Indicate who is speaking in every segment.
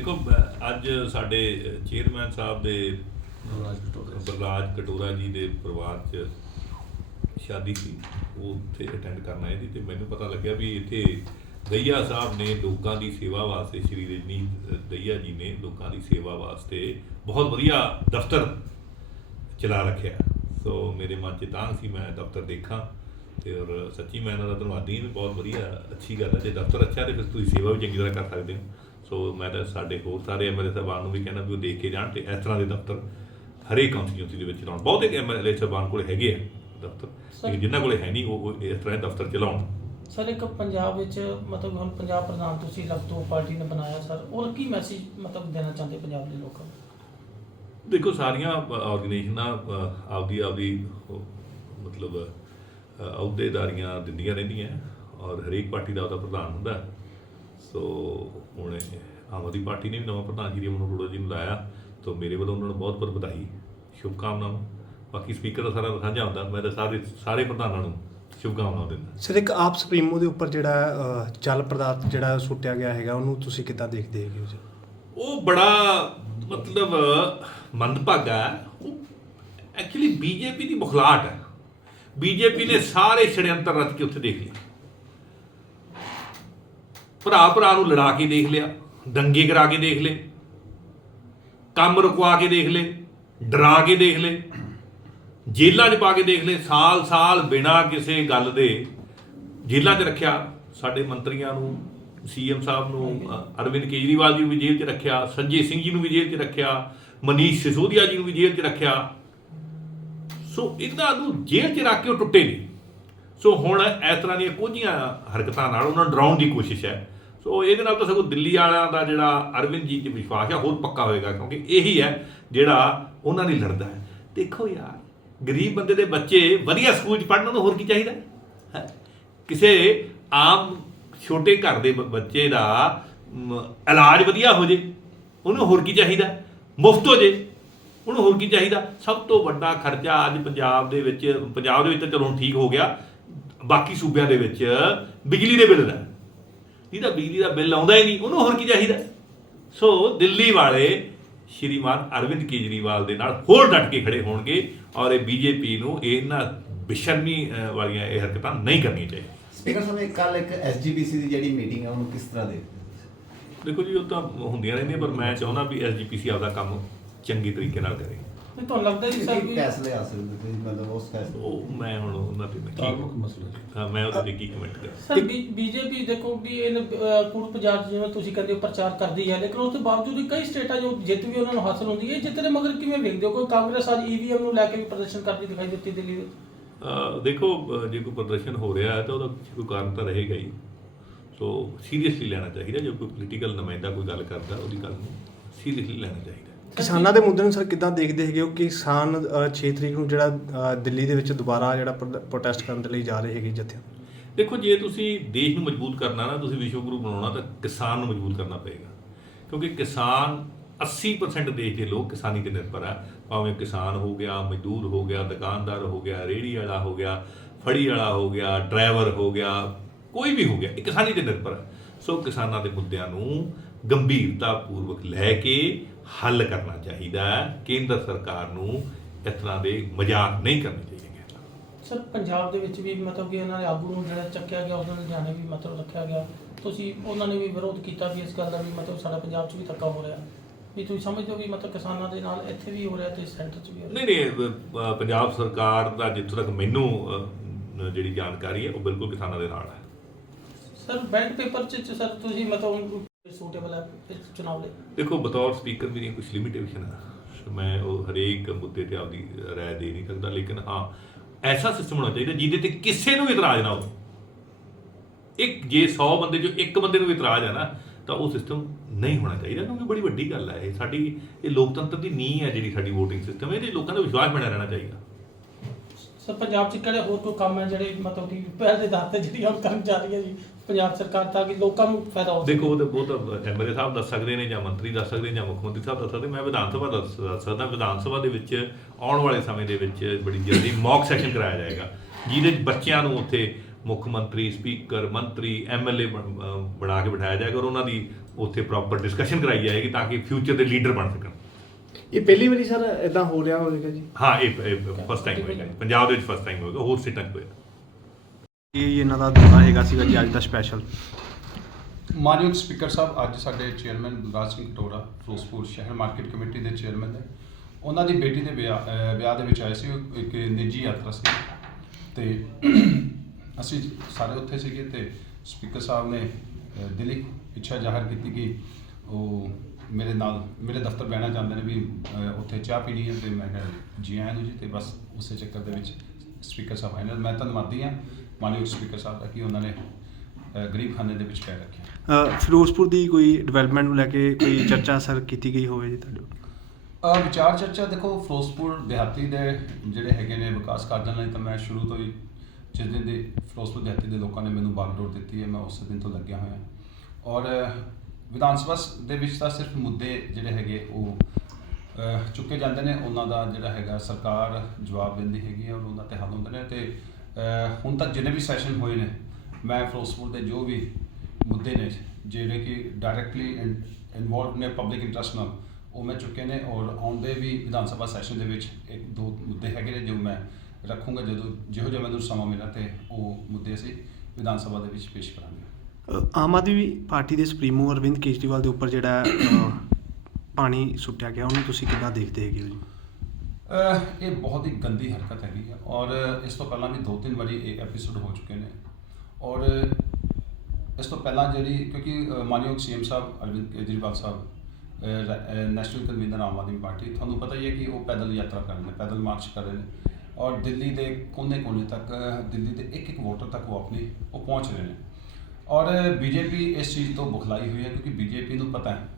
Speaker 1: ਦੇਖੋ ਅੱਜ ਸਾਡੇ ਚੇਅਰਮੈਨ ਸਾਹਿਬ ਦੇ ਬਲਰਾਜ ਕਟੋਰਾ ਜੀ ਦੇ ਪਰਿਵਾਰ 'ਚ ਸ਼ਾਦੀ ਸੀ ਉਹ ਉੱਥੇ ਅਟੈਂਡ ਕਰਨ ਆਏ ਸੀ ਤੇ ਮੈਨੂੰ ਪਤਾ ਲੱਗਿਆ ਵੀ ਇੱਥੇ ਦਈਆ ਸਾਹਿਬ ਨੇ ਲੋਕਾਂ ਦੀ ਸੇਵਾ ਵਾਸਤੇ ਸ਼੍ਰੀ ਰਜਨੀਤ ਦਈਆ ਜੀ ਨੇ ਲੋਕਾਂ ਦੀ ਸੇਵਾ ਵਾਸਤੇ ਬਹੁਤ ਵਧੀਆ ਦਫ਼ਤਰ ਚਲਾ ਰੱਖਿਆ। ਸੋ ਮੇਰੇ ਮਨ 'ਚ ਤਾਂ ਸੀ ਮੈਂ ਦਫ਼ਤਰ ਦੇਖਾਂ ਤੇ ਔਰ ਸੱਚੀ ਮੈਂ ਇਹਨਾਂ ਦਾ ਧੰਨਵਾਦੀ ਹਾਂ ਵੀ ਬਹੁਤ ਵਧੀਆ ਅੱਛੀ ਗੱਲ ਹੈ। ਜੇ ਦਫ਼ਤਰ ਅੱਛਾ ਤੇ ਫਿਰ ਤੁਸੀਂ ਸੇਵਾ ਵੀ ਚੰਗੀ ਤਰ੍ਹਾਂ ਕਰ ਸਕਦੇ ਹੋ। ਸੋ ਮੈਂ ਤਾਂ ਸਾਡੇ ਹੋਰ ਸਾਰੇ ਐਮਐਲਏ ਸਾਹਿਬਾਨ ਨੂੰ ਵੀ ਕਹਿੰਦਾ ਵੀ ਉਹ ਦੇਖ ਕੇ ਜਾਣ ਤੇ ਇਸ ਤਰ੍ਹਾਂ ਦੇ ਦਫ਼ਤਰ ਹਰੇਕ ਕੰਸਟੀਟਿਊਂਸੀ ਦੇ ਵਿੱਚ ਲਾਉਣ ਬਹੁਤੇ ਐਮਐਲਏ ਸਾਹਿਬਾਨ ਕੋਲ ਹੈਗੇ ਆ ਦਫ਼ਤਰ। ਲੇਕਿਨ ਜਿਨ੍ਹਾਂ ਕੋਲੇ ਹੈ ਨਹੀਂ ਉਹ ਇਸ ਤਰ੍ਹਾਂ ਦੇ ਦਫ਼ਤਰ ਚਲਾਉਣ।
Speaker 2: ਸਰ ਇੱਕ ਪੰਜਾਬ ਵਿੱਚ ਮਤਲਬ ਹੁਣ ਪੰਜਾਬ ਪ੍ਰਧਾਨ ਤੁਸੀਂ ਲਗਤੋ ਪਾਰਟੀ ਨੇ ਬਣਾਇਆ ਸਰ ਔਰ ਕੀ ਮੈਸੇਜ ਮਤਲਬ ਦੇਣਾ ਚਾਹੁੰਦੇ ਪੰਜਾਬ ਦੇ ਲੋਕਾਂ ਨੂੰ?
Speaker 1: ਦੇਖੋ ਸਾਰੀਆਂ ਆਰਗੇਨਾਈਜੇਸ਼ਨਾਂ ਆਪਦੀ ਆਪਦੀ ਮਤਲਬ ਅਹ, ਅਹੁਦੇਦਾਰੀਆਂ ਦਿੰਦੀਆਂ ਰਹਿੰਦੀਆਂ ਔਰ ਹਰੇਕ ਪਾਰਟੀ ਦਾ ਉਹਦਾ ਪ੍ਰਧਾਨ ਹੁੰਦਾ। ਸੋ ਹੁਣ ਆਮ ਆਦਮੀ ਪਾਰਟੀ ਨੇ ਵੀ ਨਵਾਂ ਪ੍ਰਧਾਨ ਜੀ ਮਨੋਹਰ ਅਰੋੜਾ ਜੀ ਨੂੰ ਲਾਇਆ ਤਾਂ ਮੇਰੇ ਵੱਲੋਂ ਉਹਨਾਂ ਨੂੰ ਬਹੁਤ ਬਹੁਤ ਵਧਾਈ ਸ਼ੁਭਕਾਮਨਾਵਾਂ। ਬਾਕੀ ਸਪੀਕਰ ਦਾ ਸਾਰਾ ਸਾਂਝਾ ਹੁੰਦਾ ਮੈਂ ਤਾਂ ਸਾਰੇ ਸਾਰੇ ਪ੍ਰਧਾਨਾਂ ਨੂੰ ਸ਼ੁਭਕਾਮਨਾਵਾਂ ਦਿੰਦਾ।
Speaker 3: ਸਰ ਇੱਕ ਆਪ ਸੁਪਰੀਮੋ ਦੇ ਉੱਪਰ ਜਿਹੜਾ ਜਲ ਪਦਾਰਥ ਜਿਹੜਾ ਸੁੱਟਿਆ ਗਿਆ ਹੈਗਾ ਉਹਨੂੰ ਤੁਸੀਂ ਕਿੱਦਾਂ ਦੇਖਦੇ ਹੋ ਜੀ?
Speaker 1: ਉਹ ਬੜਾ ਮਤਲਬ ਮੰਦਭਾਗਾ ਉਹ ਐਕਚੁਅਲੀ ਬੀਜੇਪੀ ਦੀ ਮੁਖਲਾਟ ਹੈ। ਬੀਜੇਪੀ ਨੇ ਸਾਰੇ ਛੜਯੰਤਰ ਰਚ ਕੇ ਉੱਥੇ ਦੇਖ ਲਿਆ। ਭਰਾ ਭਰਾ ਨੂੰ ਲੜਾ ਕੇ ਦੇਖ ਲਿਆ, ਦੰਗੇ ਕਰਾ ਕੇ ਦੇਖ ਲਏ, ਕੰਮ ਰੁਕਵਾ ਕੇ ਦੇਖ ਲਏ, ਡਰਾ ਕੇ ਦੇਖ ਲਏ, ਜੇਲ੍ਹਾਂ 'ਚ ਪਾ ਕੇ ਦੇਖ ਲਏ ਸਾਲ ਸਾਲ ਬਿਨਾਂ ਕਿਸੇ ਗੱਲ ਦੇ ਜੇਲ੍ਹਾਂ 'ਚ ਰੱਖਿਆ, ਸਾਡੇ ਮੰਤਰੀਆਂ ਨੂੰ, ਸੀਐਮ ਸਾਹਿਬ ਨੂੰ, ਅਰਵਿੰਦ ਕੇਜਰੀਵਾਲ ਜੀ ਨੂੰ ਵੀ ਜੇਲ੍ਹ 'ਚ ਰੱਖਿਆ, ਸੰਜੇ ਸਿੰਘ ਜੀ ਨੂੰ ਵੀ ਜੇਲ੍ਹ 'ਚ ਰੱਖਿਆ, ਮਨੀਸ਼ ਸਿਸੋਦੀਆ ਜੀ ਨੂੰ ਵੀ ਜੇਲ੍ਹ 'ਚ ਰੱਖਿਆ। ਸੋ ਇਹਨਾਂ ਨੂੰ ਜੇਲ੍ਹ 'ਚ ਰੱਖ ਕੇ ਉਹ ਟੁੱਟੇ ਨਹੀਂ ਸੋ ਹੁਣ ਇਸ ਤਰ੍ਹਾਂ ਦੀਆਂ ਕੋਝੀਆਂ ਹਰਕਤਾਂ ਨਾਲ ਉਹਨਾਂ ਨੂੰ ਡਰਾਉਣ ਦੀ ਕੋਸ਼ਿਸ਼ ਹੈ। ਸੋ ਇਹਦੇ ਨਾਲ ਤਾਂ ਸਗੋਂ ਦਿੱਲੀ ਵਾਲਿਆਂ ਦਾ ਜਿਹੜਾ ਅਰਵਿੰਦ ਜੀ 'ਚ ਵਿਸ਼ਵਾਸ ਹੈ ਹੋਰ ਪੱਕਾ ਹੋਏਗਾ ਕਿਉਂਕਿ ਇਹੀ ਹੈ ਜਿਹੜਾ ਉਹਨਾਂ ਲਈ ਲੜਦਾ ਹੈ। ਦੇਖੋ ਯਾਰ, ਗਰੀਬ ਬੰਦੇ ਦੇ ਬੱਚੇ ਵਧੀਆ ਸਕੂਲ 'ਚ ਪੜ੍ਹਨ ਨੂੰ ਹੋਰ ਕੀ ਚਾਹੀਦਾ? ਹੈ? ਕਿਸੇ ਆਮ ਛੋਟੇ ਘਰ ਦੇ ਬੱਚੇ ਦਾ ਇਲਾਜ ਵਧੀਆ ਹੋ ਜੇ, ਉਹਨੂੰ ਹੋਰ ਕੀ ਚਾਹੀਦਾ? ਮੁਫਤ ਹੋ ਜੇ, ਉਹਨੂੰ ਹੋਰ ਕੀ ਚਾਹੀਦਾ? ਸਭ ਤੋਂ ਵੱਡਾ ਖਰਚਾ ਅੱਜ ਪੰਜਾਬ ਦੇ ਵਿੱਚ, ਪੰਜਾਬ ਦੇ ਵਿੱਚ ਤਾਂ ਚਲੋ ਹੁਣ ਠੀਕ ਹੋ ਗਿਆ। ਬਾਕੀ ਸੂਬਿਆਂ ਦੇ ਵਿੱਚ ਬਿਜਲੀ ਦੇ ਬਿੱਲ ਦਾ। ਜਿਹਦਾ ਬਿਜਲੀ ਦਾ ਬਿੱਲ ਆਉਂਦਾ ਹੀ ਨਹੀਂ ਉਹਨੂੰ ਹੋਰ ਕੀ ਚਾਹੀਦਾ? ਸੋ ਦਿੱਲੀ ਵਾਲੇ ਸ਼੍ਰੀਮਾਨ ਅਰਵਿੰਦ ਕੇਜਰੀਵਾਲ ਦੇ ਨਾਲ ਹੋਰ ਡਟ ਕੇ ਖੜੇ ਹੋਣਗੇ ਔਰ ਇਹ ਬੀਜੇਪੀ ਨੂੰ ਇਹਨਾਂ ਬਿਸ਼ਰਮੀ ਵਾਲੀਆਂ ਇਹ ਹਰਕਤਾਂ ਨਹੀਂ ਕਰਨੀਆਂ ਚਾਹੀਦੀਆਂ।
Speaker 4: ਸਪੀਕਰ ਸਾਹਿਬ ਕੱਲ ਇੱਕ ਐਸਜੀਪੀਸੀ ਦੀ ਜਿਹੜੀ ਮੀਟਿੰਗ ਹੈ ਉਹਨੂੰ ਕਿਸ ਤਰ੍ਹਾਂ ਦੇਖਦੇ ਹੋ?
Speaker 1: ਦੇਖੋ ਜੀ ਉਹ ਤਾਂ ਹੁੰਦੀਆਂ ਰਹਿੰਦੀਆਂ ਪਰ ਮੈਂ ਚਾਹੁੰਦਾ ਵੀ ਐਸਜੀਪੀਸੀ ਆਪਦਾ ਕੰਮ ਚੰਗੀ ਤਰੀਕੇ ਨਾਲ ਕਰੇ।
Speaker 2: ਨਹੀਂ ਤੁਹਾਨੂੰ ਲੱਗਦਾ ਜੀ ਸਰ
Speaker 4: ਕੀ
Speaker 2: ਵੀ
Speaker 4: ਫੈਸਲੇ ਆ ਸਕਦੇ ਤੁਸੀਂ? ਮਤਲਬ ਉਸ ਫੈਸਲੇ
Speaker 1: ਉਹ ਮੈਂ ਹੁਣ ਉਹਨਾਂ ਤੇ ਮੈਂ
Speaker 5: ਧਾਰਮਿਕ
Speaker 1: ਕੀ
Speaker 5: ਮਸਲਾ
Speaker 1: ਹਾਂ ਮੈਂ ਉਹਦੇ ਤੇ ਕੀ ਕਮੈਂਟ ਕਰਾਂ
Speaker 2: ਸਰ ਬੀਜੇਪੀ ਦੇਖੋ ਕਿ ਇਹ ਕੂੜ ਪੰਜਾਬ 'ਚ ਜਿਵੇਂ ਤੁਸੀਂ ਕਹਿੰਦੇ ਹੋ ਪ੍ਰਚਾਰ ਕਰਦੀ ਹੈ ਲੇਕਿਨ ਉਸ ਤੋਂ ਬਾਵਜੂਦ ਵੀ ਕਈ ਸਟੇਟਾਂ ਜੋ ਜਿੱਤ ਵੀ ਉਹਨਾਂ ਨੂੰ ਹਾਸਲ ਹੁੰਦੀ ਹੈ ਇਹ ਜਿੱਤ ਦੇ ਮਗਰ ਕਿਵੇਂ ਵੇਖਦੇ ਹੋ? ਕੋਈ ਕਾਂਗਰਸ ਅੱਜ ਈਵੀਐਮ ਨੂੰ ਲੈ ਕੇ ਵੀ ਪ੍ਰਦਰਸ਼ਨ ਕਰਦੀ ਦਿਖਾਈ ਦਿੱਤੀ ਦਿੱਲੀ ਵਿੱਚ?
Speaker 1: ਅਹ ਦੇਖੋ ਅਹ ਜੇ ਕੋਈ ਪ੍ਰਦਰਸ਼ਨ ਹੋ ਰਿਹਾ ਹੈ ਤਾਂ ਉਹਦਾ ਕੋਈ ਕਾਰਨ ਤਾਂ ਰਹੇਗਾ ਹੀ। ਸੋ ਸੀਰੀਅਸਲੀ ਲੈਣਾ ਚਾਹੀਦਾ ਜੇ ਕੋਈ ਪੋਲੀਟੀਕਲ ਨੁਮਾਇੰਦਾ ਕੋਈ ਗੱਲ ਕਰਦਾ ਉਹਦੀ ਗੱਲ ਨੂੰ ਸੀਰੀਅਸਲੀ ਲੈਣਾ ਚਾਹੀਦਾ।
Speaker 3: ਕਿਸਾਨਾਂ ਦੇ ਮੁੱਦੇ ਨੂੰ ਸਰ ਕਿੱਦਾਂ ਦੇਖਦੇ ਹੈਗੇ ਹੋ? ਕਿਸਾਨ ਅਹ, 6 ਤਰੀਕ ਨੂੰ ਜਿਹੜਾ ਅਹ, ਦਿੱਲੀ ਦੇ ਵਿੱਚ ਦੁਬਾਰਾ ਜਿਹੜਾ ਪ੍ਰੋਟੈਸਟ ਕਰਨ ਦੇ ਲਈ ਜਾ ਰਹੇ ਹੈਗੇ ਜਥੇ?
Speaker 1: ਦੇਖੋ ਜੇ ਤੁਸੀਂ ਦੇਸ਼ ਨੂੰ ਮਜ਼ਬੂਤ ਕਰਨਾ ਨਾ ਤੁਸੀਂ ਵਿਸ਼ਵ ਗੁਰੂ ਬਣਾਉਣਾ ਤਾਂ ਕਿਸਾਨ ਨੂੰ ਮਜ਼ਬੂਤ ਕਰਨਾ ਪਏਗਾ। ਕਿਉਂਕਿ ਕਿਸਾਨ 80% ਦੇਸ਼ ਦੇ ਲੋਕ ਕਿਸਾਨੀ ਤੇ ਨਿਰਭਰ ਆ। ਭਾਵੇਂ ਕਿਸਾਨ ਹੋ ਗਿਆ ਮਜ਼ਦੂਰ ਹੋ ਗਿਆ ਦੁਕਾਨਦਾਰ ਹੋ ਗਿਆ ਰੇਹੜੀ ਵਾਲਾ ਹੋ ਗਿਆ ਫੜੀ ਵਾਲਾ ਹੋ ਗਿਆ ਡਰਾਈਵਰ ਹੋ ਗਿਆ ਕੋਈ ਵੀ ਹੋ ਗਿਆ ਇਹ ਕਿਸਾਨੀ ਤੇ ਨਿਰਭਰ ਹੈ ਸੋ ਕਿਸਾਨਾਂ ਦੇ ਮੁੱਦਿਆਂ ਨੂੰ ਗੰਭੀਰਤਾ ਪੂਰਵਕ ਲੈ ਕੇ ਹੱਲ ਕਰਨਾ ਚਾਹੀਦਾ ਹੈ। ਕੇਂਦਰ ਸਰਕਾਰ ਨੂੰ ਇਸ ਤਰ੍ਹਾਂ ਦੇ ਮਜ਼ਾਕ ਨਹੀਂ ਕਰਨੇ ਚਾਹੀਦੇ।
Speaker 2: ਸਰ ਪੰਜਾਬ ਦੇ ਵਿੱਚ ਵੀ ਮਤਲਬ ਕਿ ਉਹਨਾਂ ਦੇ ਆਗੂ ਨੂੰ ਜਿਹੜਾ ਚੱਕਿਆ ਗਿਆ ਉਹਨਾਂ ਲੁਧਿਆਣੇ ਵੀ ਮਤਲਬ ਰੱਖਿਆ ਗਿਆ। ਤੁਸੀਂ ਉਹਨਾਂ ਨੇ ਵੀ ਵਿਰੋਧ ਕੀਤਾ ਵੀ ਇਸ ਗੱਲ ਦਾ ਵੀ ਮਤਲਬ ਸਾਡਾ ਪੰਜਾਬ 'ਚ ਵੀ ਧੱਕਾ ਹੋ ਰਿਹਾ। ਵੀ ਤੁਸੀਂ ਸਮਝਦੇ ਹੋ ਵੀ ਮਤਲਬ ਕਿਸਾਨਾਂ ਦੇ ਨਾਲ ਇੱਥੇ ਵੀ ਹੋ ਰਿਹਾ ਤੇ ਸੈਂਟਰ 'ਚ ਵੀ ਹੋ ਰਿਹਾ?
Speaker 1: ਨਹੀਂ ਨਹੀਂ ਪੰਜਾਬ ਸਰਕਾਰ ਦਾ ਜਿੱਥੋਂ ਤੱਕ ਮੈਨੂੰ ਜਿਹੜੀ ਜਾਣਕਾਰੀ ਹੈ ਉਹ ਬਿਲਕੁਲ ਕਿਸਾਨਾਂ ਦੇ ਨਾਲ ਹੈ।
Speaker 2: ਸਰ ਬੈਂਕ ਪੇਪਰ ਚ ਸਰ ਤੁਸੀਂ ਮਤਲਬ ਸੂਟੇਬਲ ਹੈ ਇਸ ਚੁਣਾਵ ਲਈ
Speaker 1: ਦੇਖੋ ਬਤੌਰ ਸਪੀਕਰ ਮੇਰੀ ਕੁਝ ਲਿਮਿਟੇਸ਼ਨ ਹੈ। ਸੋ ਮੈਂ ਉਹ ਹਰੇਕ ਮੁੱਦੇ ਤੇ ਆਪਦੀ ਰਾਏ ਦੇ ਨਹੀਂ ਸਕਦਾ ਲੇਕਿਨ ਹਾਂ ਐਸਾ ਸਿਸਟਮ ਹੋਣਾ ਚਾਹੀਦਾ ਜਿਹਦੇ ਤੇ ਕਿਸੇ ਨੂੰ ਇਤਰਾਜ਼ ਨਾ ਹੋਵੇ। ਇੱਕ ਜੇ 100 ਬੰਦੇ ਚੋਂ ਇੱਕ ਬੰਦੇ ਨੂੰ ਇਤਰਾਜ਼ ਹੈ ਨਾ ਤਾਂ ਉਹ ਸਿਸਟਮ ਨਹੀਂ ਹੋਣਾ ਚਾਹੀਦਾ ਕਿਉਂਕਿ ਬੜੀ ਵੱਡੀ ਗੱਲ ਹੈ। ਇਹ ਸਾਡੀ ਇਹ ਲੋਕਤੰਤਰ ਦੀ ਨੀਂਹ ਹੈ ਜਿਹੜੀ ਸਾਡੀ VOTING ਸਿਸਟਮ ਇਹਦੇ ਲੋਕਾਂ ਦਾ ਵਿਸ਼ਵਾਸ ਬਣਿਆ ਰਹਿਣਾ ਚਾਹੀਦਾ।
Speaker 2: ਸਰ ਪੰਜਾਬ 'ਚ ਕਿਹੜੇ ਹੋਰ ਕੋਈ ਕੰਮ ਹੈ ਜਿਹੜੇ ਮਤਲਬ ਕਿ ਪਹਿਲ ਦੇ ਆਧਾਰ ਤੇ ਜਿਹੜੀ ਹੁਣ ਕਰਨ ਜਾ ਰਹੀ ਹੈ ਜੀ ਪੰਜਾਬ ਸਰਕਾਰ ਤਾਂ ਕਿ ਲੋਕਾਂ ਨੂੰ ਫਾਇਦਾ ਹੋ
Speaker 1: ਦੇਖੋ ਉਹ ਤਾਂ ਬਹੁਤ ਐਮਐਲਏ ਸਾਹਿਬ ਦੱਸ ਸਕਦੇ ਨੇ ਜਾਂ ਮੰਤਰੀ ਦੱਸ ਸਕਦੇ ਨੇ ਜਾਂ ਮੁੱਖ ਮੰਤਰੀ ਸਾਹਿਬ ਦੱਸ ਸਕਦੇ ਮੈਂ ਵਿਧਾਨ ਸਭਾ ਦੱਸ ਦੱਸ ਸਕਦਾ। ਵਿਧਾਨ ਸਭਾ ਦੇ ਵਿੱਚ ਆਉਣ ਵਾਲੇ ਸਮੇਂ ਦੇ ਵਿੱਚ ਬੜੀ ਜਲਦੀ ਮੌਕ ਸੈਸ਼ਨ ਕਰਾਇਆ ਜਾਏਗਾ। ਜਿਹਦੇ ਵਿੱਚ ਬੱਚਿਆਂ ਨੂੰ ਉੱਥੇ ਮੁੱਖ ਮੰਤਰੀ ਸਪੀਕਰ ਮੰਤਰੀ ਐਮਐਲਏ ਬਣਾ ਕੇ ਬਿਠਾਇਆ ਜਾਏਗਾ ਔਰ ਉਹਨਾਂ ਦੀ ਉੱਥੇ ਪ੍ਰੋਪਰ ਡਿਸਕਸ਼ਨ ਕਰਾਈ ਜਾਏਗੀ ਤਾਂ ਕਿ ਫਿਊਚਰ ਦੇ ਲੀਡਰ ਬਣ ਸਕਣ।
Speaker 3: ਇਹ ਪਹਿਲੀ ਵਾਰੀ ਸਰ ਇਦਾਂ ਹੋ ਰਿਹਾ ਹੋਵੇਗਾ ਜੀ?
Speaker 1: ਹਾਂ ਇਹ ਫਸਟ ਟਾਈਮ ਹੋਏਗਾ। ਪੰਜਾਬ ਦੇ ਵਿੱਚ ਫਸਟ ਟਾਈਮ ਹੋਏਗਾ। ਹੋਰ ਸਟੇਟਾਂ 'ਚ ਹੋਏਗਾ।
Speaker 3: ਇਹ ਇਹਨਾਂ ਦਾ ਦੌਰਾ ਹੈਗਾ ਸੀਗਾ ਜੀ ਅੱਜ ਦਾ ਸਪੈਸ਼ਲ
Speaker 5: ਮਾਨਯੋਗ ਸਪੀਕਰ ਸਾਹਿਬ ਅੱਜ ਸਾਡੇ ਚੇਅਰਮੈਨ ਬਲਰਾਜ ਸਿੰਘ ਟੋੜਾ ਫਿਰੋਜ਼ਪੁਰ ਸ਼ਹਿਰ ਮਾਰਕੀਟ ਕਮੇਟੀ ਦੇ ਚੇਅਰਮੈਨ ਨੇ। ਉਹਨਾਂ ਦੀ ਬੇਟੀ ਦੇ ਵਿਆਹ ਅਹ ਵਿਆਹ ਦੇ ਵਿੱਚ ਆਏ ਸੀ ਉਹ ਇੱਕ ਨਿੱਜੀ ਯਾਤਰਾ ਸੀ। ਤੇ ਅਸੀਂ ਸਾਰੇ ਉੱਥੇ ਸੀਗੇ ਤੇ ਸਪੀਕਰ ਸਾਹਿਬ ਨੇ ਅਹ, ਦਿਲੀ ਇੱਛਾ ਜ਼ਾਹਰ ਕੀਤੀ ਕਿ ਉਹ ਮੇਰੇ ਨਾਲ ਮੇਰੇ ਦਫ਼ਤਰ ਬਹਿਣਾ ਚਾਹੁੰਦੇ ਨੇ ਵੀ ਅਹ, ਉੱਥੇ ਚਾਹ ਪੀਣੀ ਹੈ ਤੇ ਮੈਂ ਕਿਹਾ ਜੀ ਆਇਆਂ ਨੂੰ ਜੀ ਤੇ ਬਸ ਉਸੇ ਚੱਕਰ ਦੇ ਵਿੱਚ ਸਪੀਕਰ ਸਾਹਿਬ ਆਏ ਨੇ। ਮੈਂ ਧੰਨਵਾਦੀ ਹਾਂ ਮਾਨਯੋਗ ਸਪੀਕਰ ਸਾਹਿਬ ਦਾ ਕਿ ਉਹਨਾਂ ਨੇ ਗਰੀਬ ਖਾਨੇ ਦੇ ਵਿੱਚ ਪੈਰ ਰੱਖਿਆ?
Speaker 3: ਅ, ਫਿਰੋਜ਼ਪੁਰ ਦੀ ਕੋਈ ਡਿਵੈਲਪਮੈਂਟ ਨੂੰ ਲੈ ਕੇ ਕੋਈ ਚਰਚਾ ਸਰ ਕੀਤੀ ਗਈ ਹੋਵੇ ਜੀ ਤੁਹਾਡੇ ਵੱਲੋਂ?
Speaker 5: ਅ, ਵਿਚਾਰ ਚਰਚਾ ਦੇਖੋ ਫਿਰੋਜ਼ਪੁਰ ਦਿਹਾਤੀ ਦੇ ਜਿਹੜੇ ਹੈਗੇ ਨੇ ਵਿਕਾਸ ਕਾਰਜਾਂ ਲਈ ਤਾਂ ਮੈਂ ਸ਼ੁਰੂ ਤੋਂ ਹੀ ਜਿਸ ਦਿਨ ਦੇ ਫਿਰੋਜ਼ਪੁਰ ਦਿਹਾਤੀ ਦੇ ਲੋਕਾਂ ਨੇ ਮੈਨੂੰ ਬਾਗਡੋਰ ਦਿੱਤੀ ਹੈ ਮੈਂ ਉਸੇ ਦਿਨ ਤੋਂ ਲੱਗਿਆ ਹੋਇਆ। ਔਰ ਵਿਧਾਨ ਸਭਾ ਸ- ਦੇ ਵਿੱਚ ਤਾਂ ਸਿਰਫ ਮੁੱਦੇ ਜਿਹੜੇ ਹੈਗੇ ਉਹ ਅ, ਚੁੱਕੇ ਜਾਂਦੇ ਨੇ। ਉਹਨਾਂ ਦਾ ਜਿਹੜਾ ਹੈਗਾ ਸਰਕਾਰ ਜਵਾਬ ਦਿੰਦੀ ਹੈਗੀ ਹੈ ਔਰ ਉਹਨਾਂ ਤੇ ਹੱਲ ਹੁੰਦੇ ਨੇ ਤੇ ਹੁਣ ਤੱਕ ਜਿੰਨੇ ਵੀ ਸੈਸ਼ਨ ਹੋਏ ਨੇ, ਮੈਂ ਫਿਰੋਜ਼ਪੁਰ ਦੇ ਜੋ ਵੀ ਮੁੱਦੇ ਨੇ, ਜਿਹੜੇ ਕਿ ਡਾਇਰੈਕਟਲੀ ਇਨਵੋਲਵ ਨੇ ਪਬਲਿਕ ਇੰਟਰਸਟ ਨਾਲ, ਉਹ ਮੈਂ ਚੁੱਕੇ ਨੇ ਔਰ ਆਉਂਦੇ ਵੀ ਵਿਧਾਨ ਸਭਾ ਸੈਸ਼ਨ ਦੇ ਵਿੱਚ ਇੱਕ, ਦੋ ਮੁੱਦੇ ਹੈਗੇ ਨੇ ਜੋ ਮੈਂ ਰੱਖੂੰਗਾ ਜਦੋਂ ਜਿਹੋ ਜਿਹਾ ਮੈਨੂੰ ਸਮਾਂ ਮਿਲਿਆ ਤੇ ਉਹ ਮੁੱਦੇ ਅਸੀਂ ਵਿਧਾਨ ਸਭਾ ਦੇ ਵਿੱਚ ਪੇਸ਼ ਕਰਾਂਗੇ।
Speaker 3: ਆਮ ਆਦਮੀ ਪਾਰਟੀ ਦੇ ਸੁਪਰੀਮੋ ਅਰਵਿੰਦ ਕੇਜਰੀਵਾਲ ਦੇ ਉੱਪਰ ਜਿਹੜਾ ਪਾਣੀ ਸੁੱਟਿਆ ਗਿਆ, ਉਹਨੂੰ ਤੁਸੀਂ ਕਿੱਦਾਂ ਦੇਖਦੇ ਹੈਗੇ ਹੋ ਜੀ?
Speaker 5: ਇਹ ਬਹੁਤ ਹੀ ਗੰਦੀ ਹਰਕਤ ਹੈਗੀ ਹੈ ਔਰ ਇਸ ਤੋਂ ਪਹਿਲਾਂ ਵੀ ਦੋ ਤਿੰਨ ਵਾਰੀ ਇਹ ਐਪੀਸੋਡ ਹੋ ਚੁੱਕੇ ਨੇ ਔਰ ਇਸ ਤੋਂ ਪਹਿਲਾਂ ਜਿਹੜੀ ਕਿਉਂਕਿ ਅਹ, ਮਾਨਯੋਗ ਸੀਐਮ ਸਾਹਿਬ ਅਰਵਿੰਦ ਕੇਜਰੀਵਾਲ ਸਾਹਿਬ national convener Aam Aadmi Party ਤੁਹਾਨੂੰ ਪਤਾ ਹੀ ਹੈ ਕਿ ਉਹ ਪੈਦਲ ਯਾਤਰਾ ਕਰ ਰਹੇ ਨੇ ਪੈਦਲ ਮਾਰਚ ਕਰ ਰਹੇ ਨੇ ਔਰ ਦਿੱਲੀ ਦੇ ਕੋਨੇ-ਕੋਨੇ ਤੱਕ ਦਿੱਲੀ ਦੇ ਇੱਕ ਇੱਕ ਵੋਟਰ ਤੱਕ ਉਹ ਆਪਣੀ ਉਹ ਪਹੁੰਚ ਰਹੇ ਨੇ ਔਰ ਬੀਜੇਪੀ ਇਸ ਚੀਜ਼ ਤੋਂ ਬੁਖਲਾਈ ਹੋਈ ਹੈ ਕਿਉਂਕਿ ਬੀਜੇਪੀ ਨੂੰ ਪਤਾ ਹੈ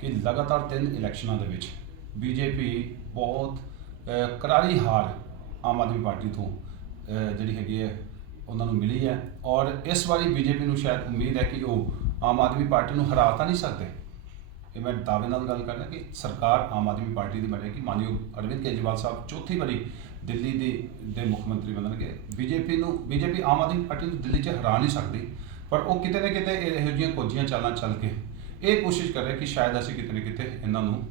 Speaker 5: ਕਿ ਲਗਾਤਾਰ ਤਿੰਨ ਇਲੈਕਸ਼ਨਾਂ ਦੇ ਵਿੱਚ ਬੀਜੇਪੀ ਬਹੁਤ ਕਰਾਰੀ ਹਾਰ ਆਮ ਆਦਮੀ ਪਾਰਟੀ ਤੋਂ ਜਿਹੜੀ ਹੈਗੀ ਹੈ, ਉਹਨਾਂ ਨੂੰ ਮਿਲੀ ਹੈ। ਔਰ ਇਸ ਵਾਰੀ ਬੀਜੇਪੀ ਨੂੰ ਸ਼ਾਇਦ ਉਮੀਦ ਹੈ ਕਿ ਉਹ ਆਮ ਆਦਮੀ ਪਾਰਟੀ ਨੂੰ ਹਰਾ ਤਾਂ ਨਹੀਂ ਸਕਦੇ। ਇਹ ਮੈਂ ਦਾਅਵੇ ਨਾਲ ਗੱਲ ਕਰਦਾ ਕਿ ਸਰਕਾਰ ਆਮ ਆਦਮੀ ਪਾਰਟੀ ਦੀ ਬਣੇਗੀ ਮਾਨਯੋਗ ਅਰਵਿੰਦ ਕੇਜਰੀਵਾਲ ਸਾਹਿਬ ਚੌਥੀ ਵਾਰੀ ਦਿੱਲੀ ਦੀ, ਦੇ ਮੁੱਖ ਮੰਤਰੀ ਬਣਨਗੇ। ਬੀਜੇਪੀ ਨੂੰ, ਬੀਜੇਪੀ ਆਮ ਆਦਮੀ ਪਾਰਟੀ ਨੂੰ ਦਿੱਲੀ 'ਚ ਹਰਾ ਨਹੀਂ ਸਕਦੀ, ਪਰ ਉਹ ਕਿਤੇ ਨਾ ਕਿਤੇ ਇਹੋ ਜਿਹੀਆਂ ਕੋਝੀਆਂ ਚਾਲਾਂ ਚੱਲ ਕੇ ਇਹ ਕੋਸ਼ਿਸ਼ ਕਰ ਰਿਹਾ ਕਿ ਸ਼ਾਇਦ ਅਸੀਂ ਕਿਤੇ ਨਾ ਕਿਤੇ ਇਹਨਾਂ ਨੂੰ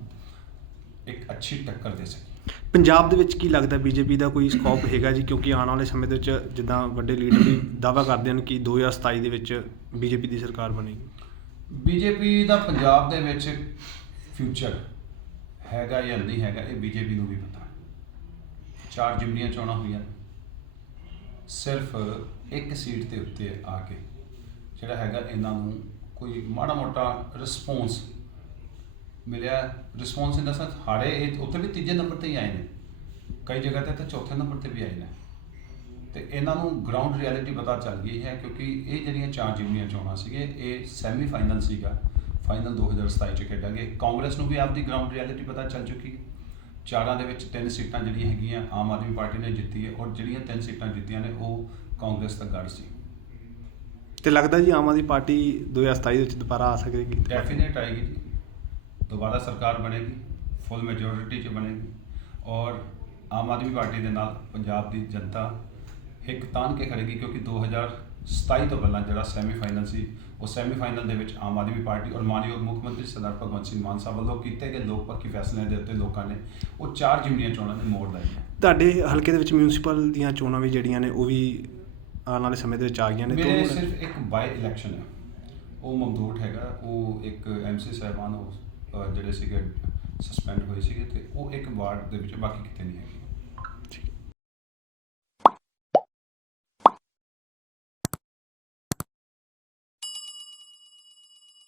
Speaker 5: ਇੱਕ ਅੱਛੀ ਟੱਕਰ ਦੇ ਸਕੀਏ।
Speaker 3: ਪੰਜਾਬ ਦੇ ਵਿੱਚ ਕੀ ਲੱਗਦਾ ਬੀਜੇਪੀ ਦਾ ਕੋਈ ਸਕੋਪ ਹੈਗਾ ਜੀ? ਕਿਉਂਕਿ ਆਉਣ ਵਾਲੇ ਸਮੇਂ ਦੇ ਵਿੱਚ ਜਿੱਦਾਂ ਵੱਡੇ ਲੀਡਰ ਵੀ ਦਾਅਵਾ ਕਰਦੇ ਹਨ ਕਿ 2027 ਦੇ ਵਿੱਚ ਬੀਜੇਪੀ ਦੀ ਸਰਕਾਰ ਬਣੇਗੀ।
Speaker 5: ਬੀਜੇਪੀ ਦਾ ਪੰਜਾਬ ਦੇ ਵਿੱਚ ਫਿਊਚਰ ਹੈਗਾ ਜਾਂ ਨਹੀਂ ਹੈਗਾ, ਇਹ ਬੀਜੇਪੀ ਨੂੰ ਵੀ ਪਤਾ ਹੈ। ਚਾਰ ਜਿਮਨੀਆਂ ਚੋਣਾਂ ਹੋਈਆਂ। ਸਿਰਫ ਇੱਕ ਸੀਟ ਦੇ ਉੱਤੇ ਆ ਕੇ ਜਿਹੜਾ ਹੈਗਾ, ਇਹਨਾਂ ਨੂੰ ਕੋਈ ਮਾੜਾ ਮੋਟਾ ਰਿਸਪੌਂਸ ਮਿਲਿਆ ਰਿਸਪੌਂਸ ਇਨ ਦਾ ਸੈਂਸ ਹਾਰੇ ਇਹ ਉੱਥੇ ਵੀ ਤੀਜੇ ਨੰਬਰ ਤੇ ਹੀ ਆਏ ਨੇ। ਕਈ ਜਗ੍ਹਾ ਤੇ ਤਾਂ ਚੌਥੇ ਨੰਬਰ ਤੇ ਵੀ ਆਏ ਨੇ। ਤੇ ਇਹਨਾਂ ਨੂੰ ਗਰਾਊਂਡ ਰਿਐਲਿਟੀ ਪਤਾ ਚੱਲ ਗਈ ਹੈ ਕਿਉਂਕਿ ਇਹ ਜਿਹੜੀਆਂ ਚਾਰ ਜਿਮਨੀਆਂ ਚੋਣਾਂ ਸੀਗੇ ਇਹ ਸੈਮੀ ਫਾਈਨਲ ਸੀਗਾ ਫਾਈਨਲ 2027 ਚ ਖੇਡਾਂਗੇ। ਕਾਂਗਰਸ ਨੂੰ ਵੀ ਆਪਦੀ ਗਰਾਊਂਡ ਰਿਐਲਿਟੀ ਪਤਾ ਚੱਲ ਚੁੱਕੀ ਹੈ। ਚਾਰਾਂ ਦੇ ਵਿੱਚ ਤਿੰਨ ਸੀਟਾਂ ਜਿਹੜੀਆਂ ਹੈਗੀਆਂ ਆਮ ਆਦਮੀ ਪਾਰਟੀ ਨੇ ਜਿੱਤੀ ਹੈ ਔਰ ਜਿਹੜੀਆਂ ਤਿੰਨ ਸੀਟਾਂ ਜਿੱਤੀਆਂ ਨੇ ਉਹ ਕਾਂਗਰਸ ਦਾ ਗੜ ਸੀ।
Speaker 3: ਤੇ ਲੱਗਦਾ ਜੀ ਆਮ ਆਦਮੀ ਪਾਰਟੀ 2027 ਦੇ ਵਿੱਚ ਦੁਬਾਰਾ ਆ ਸਕੇਗੀ?
Speaker 5: ਡੈਫੀਨੇਟ ਆਏਗੀ ਜੀ। ਦੁਬਾਰਾ ਸਰਕਾਰ ਬਣੇਗੀ ਫੁੱਲ ਮੈਜੋਰਿਟੀ ਚ ਬਣੇਗੀ ਔਰ ਆਮ ਆਦਮੀ ਪਾਰਟੀ ਦੇ ਨਾਲ ਪੰਜਾਬ ਦੀ ਜਨਤਾ ਹਿੱਕ ਤਾਨ ਕੇ ਖੜੇਗੀ ਕਿਉਂਕਿ 2027 ਤੋਂ ਪਹਿਲਾਂ ਜਿਹੜਾ ਸੈਮੀਫਾਈਨਲ ਸੀ ਉਹ ਸੈਮੀਫਾਈਨਲ ਦੇ ਵਿੱਚ ਆਮ ਆਦਮੀ ਪਾਰਟੀ ਔਰ ਮਾਨਯੋਗ ਮੁੱਖ ਮੰਤਰੀ ਸਰਦਾਰ ਭਗਵੰਤ ਸਿੰਘ ਮਾਨ ਸਾਹਿਬ ਵੱਲੋਂ ਕੀਤੇ ਗਏ ਲੋਕ ਪੱਖੀ ਫੈਸਲਿਆਂ ਦੇ ਉੱਤੇ ਲੋਕਾਂ ਨੇ ਉਹ ਚਾਰ ਜਿਮਨੀਆਂ ਚੋਣਾਂ ਨੇ ਮੋੜ ਲਾਈ ਹੈ
Speaker 3: ਤੁਹਾਡੇ ਹਲਕੇ ਦੇ ਵਿੱਚ ਮਿਊਨਿਸਪਲ ਦੀਆਂ ਚੋਣਾਂ ਵੀ ਜਿਹੜੀਆਂ ਨੇ ਉਹ ਵੀ ਆਉਣ ਵਾਲੇ ਸਮੇਂ ਦੇ ਵਿੱਚ ਆ ਗਈਆਂ ਨੇ
Speaker 5: ਮੇਰੇ ਸਿਰਫ ਇੱਕ ਬਾਈ ਇਲੈਕਸ਼ਨ ਹੈ। ਉਹ ਮਮਦੂਟ ਹੈਗਾ ਉਹ ਇੱਕ ਐਮਸੀ ਸਾਹਿਬਾਨ ਉਹ ਜਿਹੜੇ ਸੀਗੇ ਸਸਪੈਂਡ ਹੋਏ ਸੀਗੇ ਤੇ ਉਹ ਇੱਕ ਵਾਰਡ ਦੇ ਵਿੱਚ ਬਾਕੀ ਕਿਤੇ ਨਹੀਂ ਹੈਗੇ।